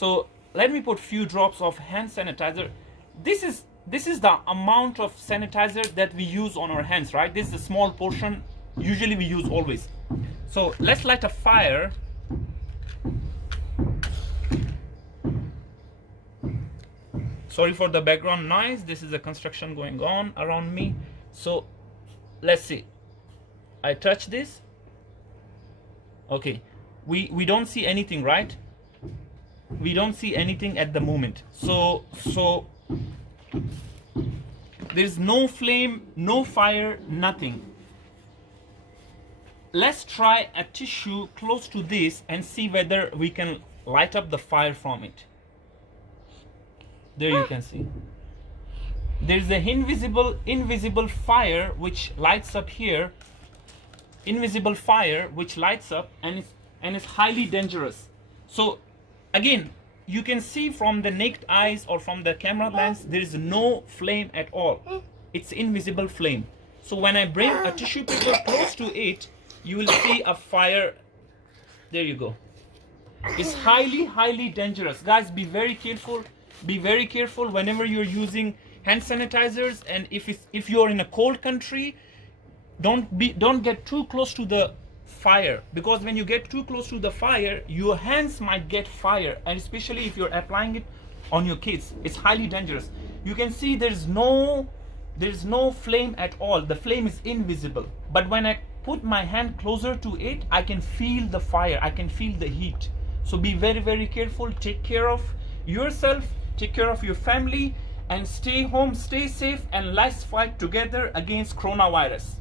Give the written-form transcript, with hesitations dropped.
So let me put few drops of hand sanitizer. This is the amount of sanitizer that we use on our hands, right? This is a small portion. Usually we use always. So let's light a fire. Sorry for the background noise. This is a construction going on around me. So let's see. I touch this. Okay, we don't see anything, right? We don't see anything at the moment. So there's no flame, no fire, nothing. Let's try a tissue close to this and see whether we can light up the fire from it. There you can see. There's the invisible fire which lights up here. Invisible fire which lights up and it's highly dangerous. So again, you can see from the naked eyes or from the camera lens, there is no flame at all. It's invisible flame. So when I bring a tissue paper close to it, you will see a fire. There you go. It's highly dangerous. Guys, be very careful. Be very careful whenever you're using hand sanitizers, and if you're in a cold country, don't get too close to the fire, because when you get too close to the fire, your hands might get fire, and especially if you're applying it on your kids, it's highly dangerous. You can see there's no flame at all. The flame is invisible, but when I put my hand closer to it, I can feel the fire, I can feel the heat. So be very careful. Take care of yourself, take care of your family, and stay home, stay safe, and let's fight together against coronavirus.